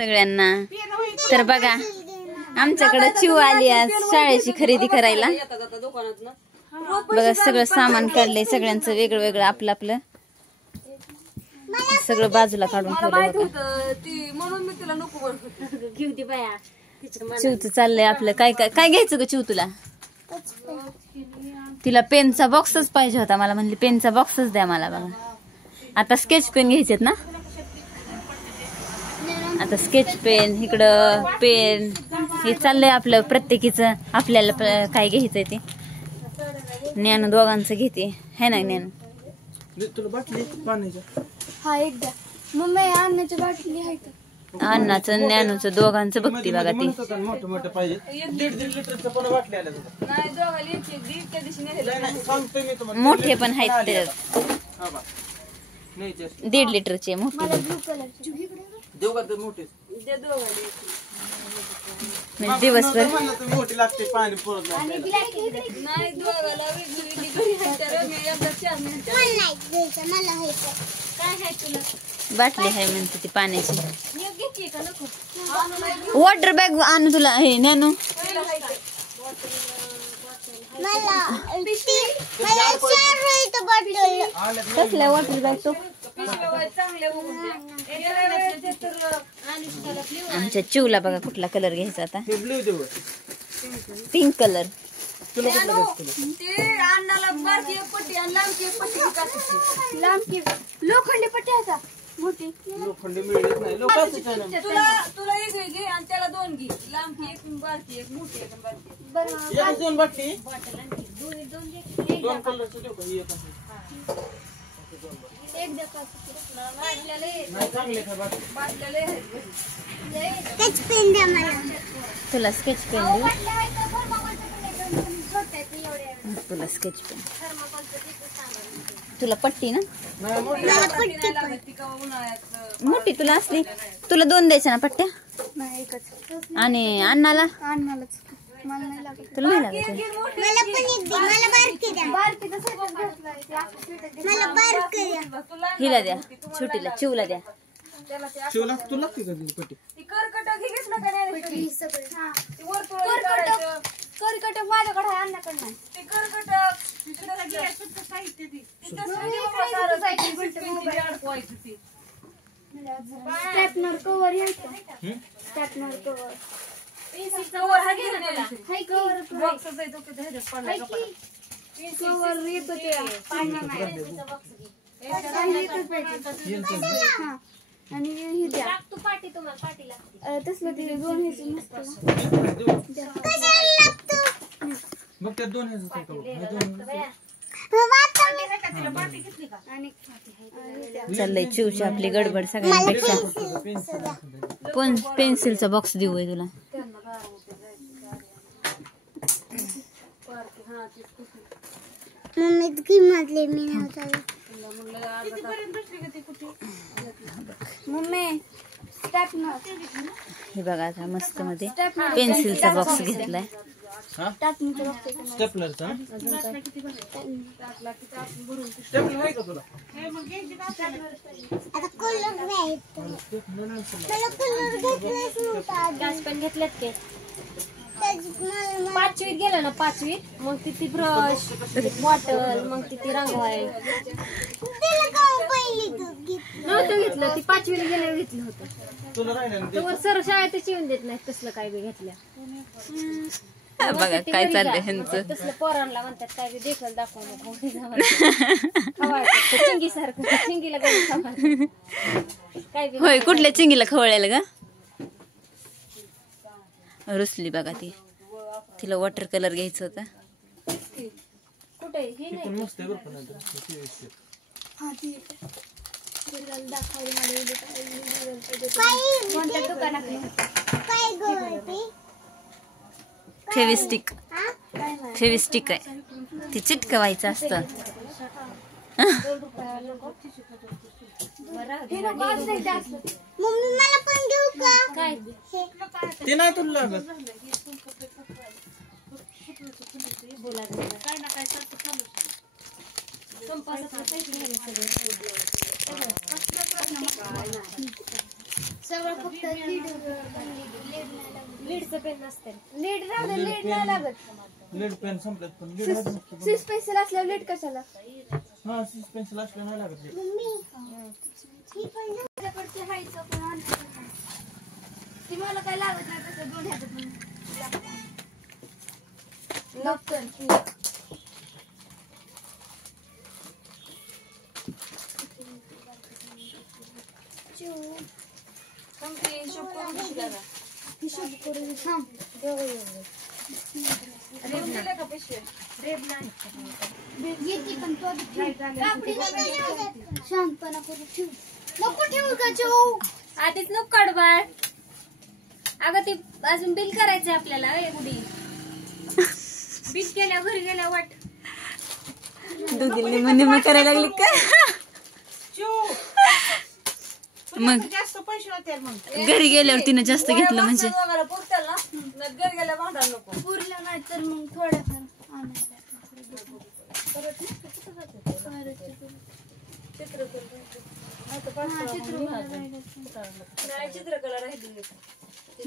सगळ्यांना. तर बघा आमच्याकडे चिव आली आज शाळेची खरेदी करायला. बघा सगळं सामान काढलंय सगळ्यांचं वेगळं वेगळं आपलं आपलं सगळं बाजूला काढून ठेवलं. चिवचं चाललंय आपलं. काय काय काय घ्यायचं ग चिव तुला? तिला पेनचा बॉक्सच पाहिजे होता. मला म्हणली पेनचा बॉक्सच द्या मला. बघा आता स्केच पेन घ्यायचेत ना. आता स्केच पेन इकडं पेन हे चाललंय आपलं प्रत्येकीचं. आपल्याला काय घ्यायचंय ते. ज्ञानू दोघांचं घेते है ना ज्ञानू? अन्नाचं ज्ञानूचं दोघांचं बघते बघा ती. मोठे पण आहेत त्याच्यात 1.5 लिटरचे मोठे. दिवसभर बाटली आहे म्हणते ती पाण्याची. वॉटर बॅग आणू तुला हे ज्ञानू. कसला वॉटर बॅग तो? आमच्या चिवला बघा कुठला कलर घ्यायचा आता. Pink colour. लोखंडी पट्टी आता मोठी लोखंडी मिळत नाही. तुला एक घे आणि त्याला 2 घे. लांबी एक बारकी एक मोठी एक बारकी. एक 2 बाटली 2 कलरचं देऊ का? एक द्या का? नाही चांगले का बाटल्या? स्केच पेन द्या मला. तुला स्केच पेन देऊ. तुला स्केच पेन. तुला पट्टी ना मोठी तुला असली. तुला 2 द्यायच्या ना पट्ट्या? आणि अण्णाला मला नाही लागत. तुला नाही लागत? मला पण एक दे. मला बारकी द्या. बारकी तसं मला बारकी द्या. हिला द्या छोटीला चिवला द्या. शिवला तुला लागते का पट्टी? ती करकट घेतलं का नाही? ती वरतून करकट माझ्याकडे आहे अण्णाकडे नाही. ते करकट साहित्य ती स्टॅपनर कव्हर यायचं. स्टॅपनर कव्हर कव्हर हा घे ना. हाय कव्हर बॉक्सच आहे तो किती ह्याच्यात पडला कपडा. कव्हर येतो ते पाहिजे नाही. हा आणि हे द्या. तू पाटी तुम्हाला पाटी लागते तसलं ते 2 ह्याचे मस्त. मग त्या 2 ह्याचं काय करू? चाललंय चिवची आपली गडबड सगळ्यांपेक्षा. पण पेन्सिलचा बॉक्स देऊ आहे तुला. मम्मी हे बघा आता मस्त मध्ये पेन्सिलचा बॉक्स घेतलाय. स्टेपलरचा स्टेपलर आहे का तुला? पण घेतल्यात ते 5वीत गेलं ना. 5वीत मग तिथे ब्रश बॉटल मग तिथे रंगवाय नव्हतं घेतलं. ती 5वीला गेल्यावर घेतलं होतं. तर सर शाळेतच येऊन देत नाही तसलं काय बी घेतल्या. बघा काय चाललंय ह्यांचं. तसलं पोरांना म्हणतात काय बी देखल दाखवू नको. चिंगी सारखं चिंगीला काय बी. होय कुठल्या चिंगीला खवळायला का? रुसली बघा ती. तिला वॉटर कलर घ्यायचं होता. कुठे हे नाही मस्त आहे बरं फेविस्टिक. फेविस्टिक आहे ती चिटकवायचं असतं. मम्मी मला पण देऊ का? काय ते नाही तुला लागत. काय ना काय चालू संपासाचं पैसे नाही सगळं. सगळं फक्त लीडचं पेन नसते. लीड राहू दे, लीड नाही लागत. लीड पेन संपल्यात पण लीड आहे ना. सिस पेन्सिल असल्यावर लीड कशाला? हा सिस पेन्सिल असल्या नाही लागत लीड. ती मला काय लागत नाही तसं दोन ह्याच्यात हिशोब करून थांब. येते पण तो शांतपणा करून ठेव. नको ठेवू का चिऊ? आधीच नको काढ बाळ. अगं ते अजून बिल करायचंय आपल्याला. एवढी बिल केल्या घरी गेल्या वाट दोघींनी निम्म करायला लागली का? मग जास्त पैसे होते मग घरी गेल्यावर तिने जास्त घेतलं म्हणजे घरी गेल्या भांडण नको. पुरलं नाही तर मग थोडंफार आणायचं.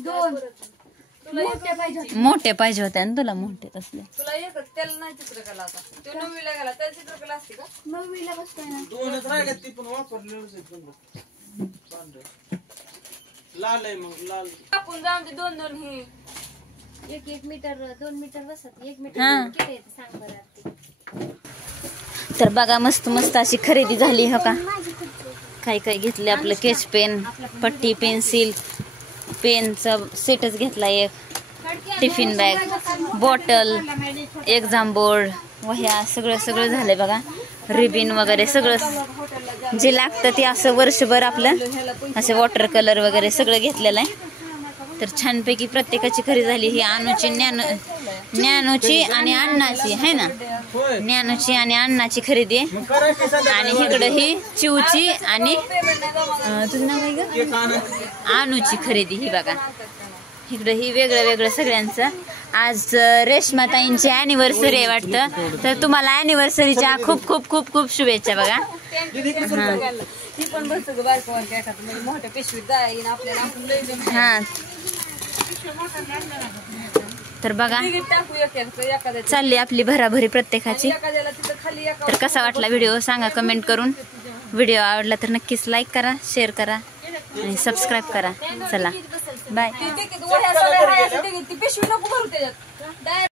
दोन मोठ्या पाहिजे. मोठे पाहिजे होते ना तुला मोठे तसले. तुला एकच त्याला नाही चित्रकला आता. तो नववीला गेला त्याला चित्रकला असते का? मम्मीला बसतोय ना. दोनच राहिल्यात ती पण वापरलेलंच आहे पण. पांढरं. लाल आहे मग लाल. आपण जाऊन ते दोन दोन हे 1 मीटर 2 मीटर बसत. 1 मीटर हा. किती येते सांग बरं. तर बघा मस्त मस्त अशी खरेदी झाली हो का. काय काय घेतले आपलं केच पेन, पट्टी, पेन्सिल, पेनचा सेटच घेतला एक, tiffin bag, bottle, exam board, वह्या सगळं सगळं झालंय बघा. रिबिन वगैरे सगळं जे लागतं ते असं वर्षभर आपलं असे वॉटर कलर वगैरे सगळं घेतलेलं आहे. तर छानपैकी प्रत्येकाची खरेदी झाली. ही अनुची ज्ञानूची आणि अण्णाची आहे ना. होय ज्ञानूची आणि अण्णाची खरेदी आहे. मग करायची सध्या. आणि इकडं ही चिवची आणि तुझं नाव आहे केक आणा. का अनुची खरेदी ही बघा. इकडं ही वेगळं वेगळं सगळ्यांचं. आज रेश्माताईंची अॅनिव्हर्सरी आहे वाटतं. तर तुम्हाला अॅनिव्हर्सरीच्या खूप खूप खूप खूप शुभेच्छा बघा. ती पण बसतो ग बारकावर काय खात म्हणजे मोठ्या पिशवीत जाईन आपल्याला आपण लई जण हा तर बघा तिकीट टाकू एखाद्याचं चालली आपली भराभरी प्रत्येकाची. एखाद्याला तिथं खाली एका तर कसा वाटला व्हिडिओ सांगा कमेंट करून. व्हिडिओ आवडला तर नक्कीच लाईक करा, शेअर करा आणि सबस्क्राईब करा. चला बाय. ती पिशवी नको भरू त्याच्यात.